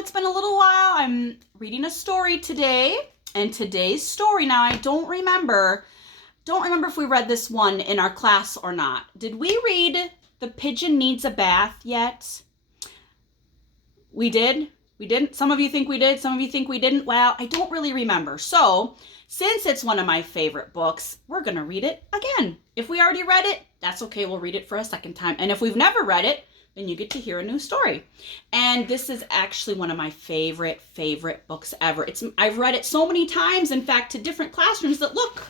it's been a little while. I'm reading a story today, and today's story, now I don't remember if we read this one in our class or not. Did we read The Pigeon Needs a Bath yet? We did? We didn't? Some of you think we did, some of you think we didn't. Well, I don't really remember. So, since it's one of my favorite books, we're going to read it again. If we already read it, that's okay. We'll read it for a second time. And if we've never read it, then you get to hear a new story. And this is actually one of my favorite books ever. I've read it so many times, in fact, to different classrooms that look,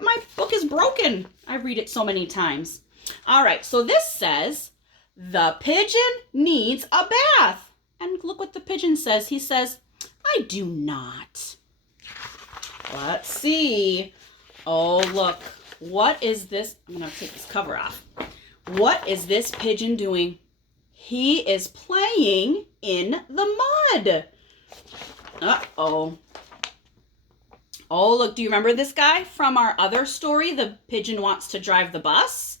my book is broken. I read it so many times. All right, so this says, The Pigeon Needs a Bath. And look what the pigeon says. He says, I do not. Let's see. Oh, look. What is this? I'm going to take this cover off. What is this pigeon doing? He is playing in the mud. Uh-oh. Oh, look, do you remember this guy from our other story? The pigeon wants to drive the bus.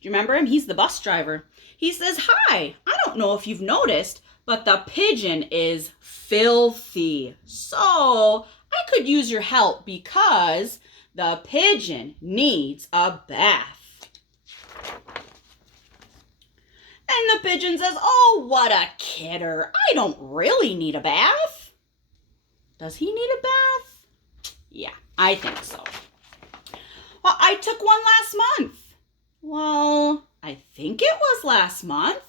Do you remember him? He's the bus driver. He says, hi, I don't know if you've noticed, but the pigeon is filthy. So I could use your help because the pigeon needs a bath. And the pigeon says, oh, what a kidder. I don't really need a bath. Does he need a bath? Yeah, I think so. Well, I took one last month. Well, I think it was last month.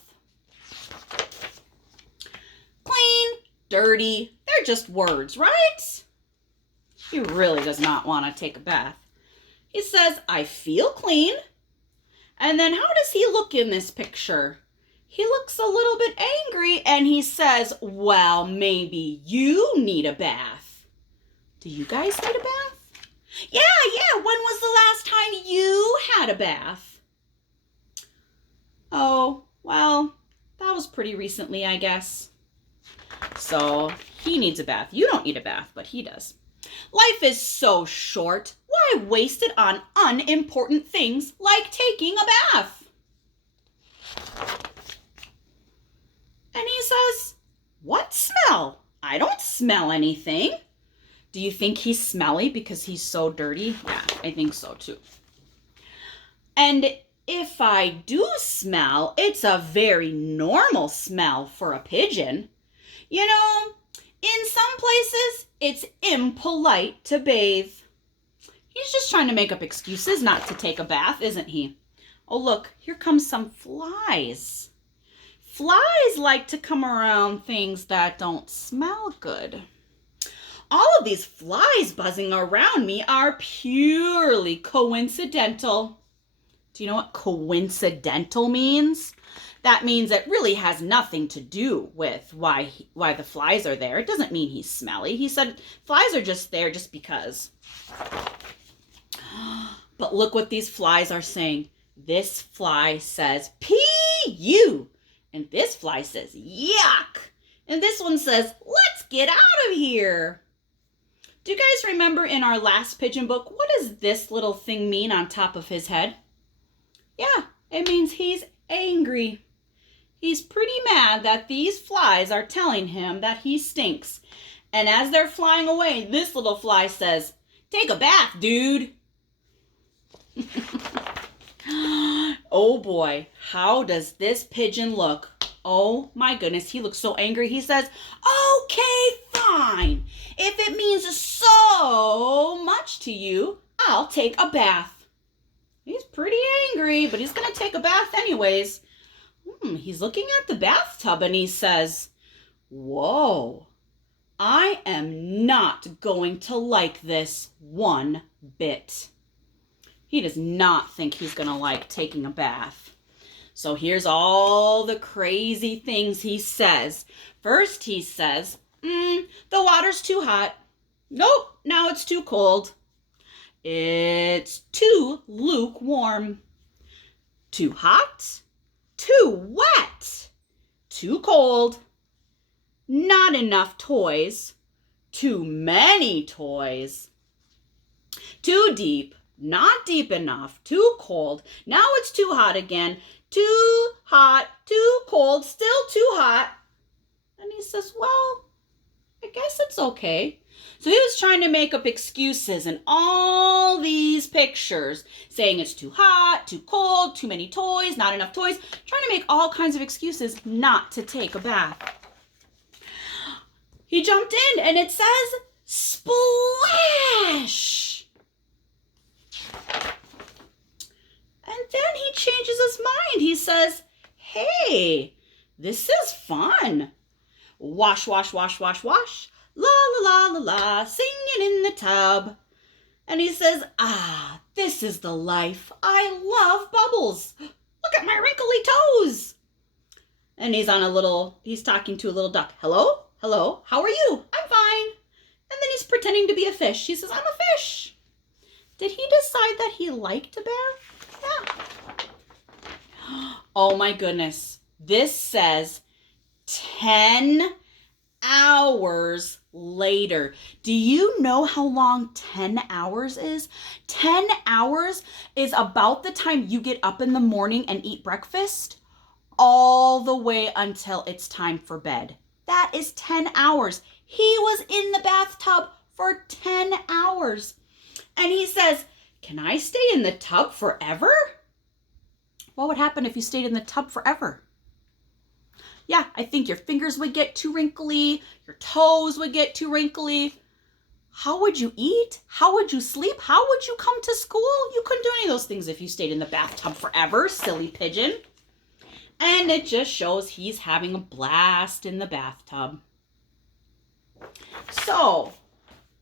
Clean, dirty, they're just words, right? He really does not want to take a bath. He says, I feel clean. And then how does he look in this picture? He looks a little bit angry and he says, well, maybe you need a bath. Do you guys need a bath? Yeah. When was the last time you had a bath? Oh, well, that was pretty recently, I guess. So he needs a bath. You don't need a bath, but he does. Life is so short. Why waste it on unimportant things like taking a bath? And he says, what smell? I don't smell anything. Do you think he's smelly because he's so dirty? Yeah, I think so too. And if I do smell, it's a very normal smell for a pigeon. You know, in some places, it's impolite to bathe. He's just trying to make up excuses not to take a bath, isn't he? Oh, look, here comes some flies. Flies like to come around things that don't smell good. All of these flies buzzing around me are purely coincidental. Do you know what coincidental means? That means it really has nothing to do with why the flies are there. It doesn't mean he's smelly. He said flies are just there just because. But look what these flies are saying. This fly says, P-U. And this fly says, yuck. And this one says, let's get out of here. Do you guys remember in our last pigeon book, what does this little thing mean on top of his head? Yeah, it means he's angry. He's pretty mad that these flies are telling him that he stinks. And as they're flying away, this little fly says, take a bath, dude. Oh boy, how does this pigeon look? Oh my goodness, he looks so angry. He says, okay, fine. If it means so much to you, I'll take a bath. He's pretty angry, but he's going to take a bath anyways. He's looking at the bathtub and he says, whoa, I am not going to like this one bit. He does not think he's going to like taking a bath. So here's all the crazy things he says. First he says, the water's too hot. Nope, now it's too cold. It's too lukewarm. Too hot. Too wet. Too cold. Not enough toys. Too many toys. Too deep. Not deep enough. Too cold. Now it's too hot again. Too hot. Too cold. Still too hot. And he says, well, I guess it's okay. So he was trying to make up excuses in all these pictures, saying it's too hot, too cold, too many toys, not enough toys, trying to make all kinds of excuses not to take a bath. He jumped in and it says, splash! And then he changes his mind. He says, hey, this is fun. Wash, wash, wash, wash, wash. La, la, la, la, la, singing in the tub. And he says, this is the life. I love bubbles. Look at my wrinkly toes. And he's talking to a little duck. Hello? Hello? How are you? I'm fine. And then he's pretending to be a fish. He says, I'm a fish. Did he decide that he liked a bath? Yeah. Oh my goodness. This says 10 hours later. Do you know how long 10 hours is? 10 hours is about the time you get up in the morning and eat breakfast all the way until it's time for bed. That is 10 hours. He was in the bathtub for 10 hours. And he says, can I stay in the tub forever? What would happen if you stayed in the tub forever? Yeah, I think your fingers would get too wrinkly. Your toes would get too wrinkly. How would you eat? How would you sleep? How would you come to school? You couldn't do any of those things if you stayed in the bathtub forever, silly pigeon. And it just shows he's having a blast in the bathtub. So,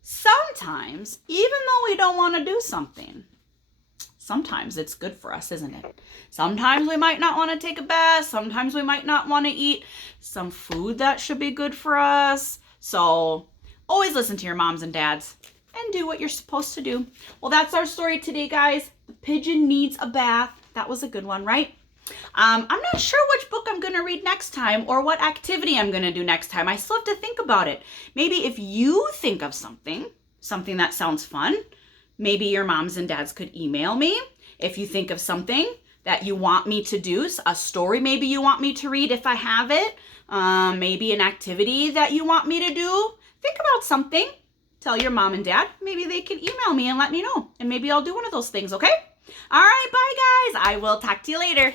sometimes, even though we don't want to do something, sometimes it's good for us, isn't it? Sometimes we might not want to take a bath. Sometimes we might not want to eat some food that should be good for us. So always listen to your moms and dads and do what you're supposed to do. Well, that's our story today, guys. The pigeon needs a bath. That was a good one, right? I'm not sure which book I'm going to read next time or what activity I'm going to do next time. I still have to think about it. Maybe if you think of something that sounds fun, maybe your moms and dads could email me. If you think of something that you want me to do, a story maybe you want me to read if I have it, maybe an activity that you want me to do, think about something. Tell your mom and dad. Maybe they can email me and let me know. And maybe I'll do one of those things, okay? All right, bye, guys. I will talk to you later.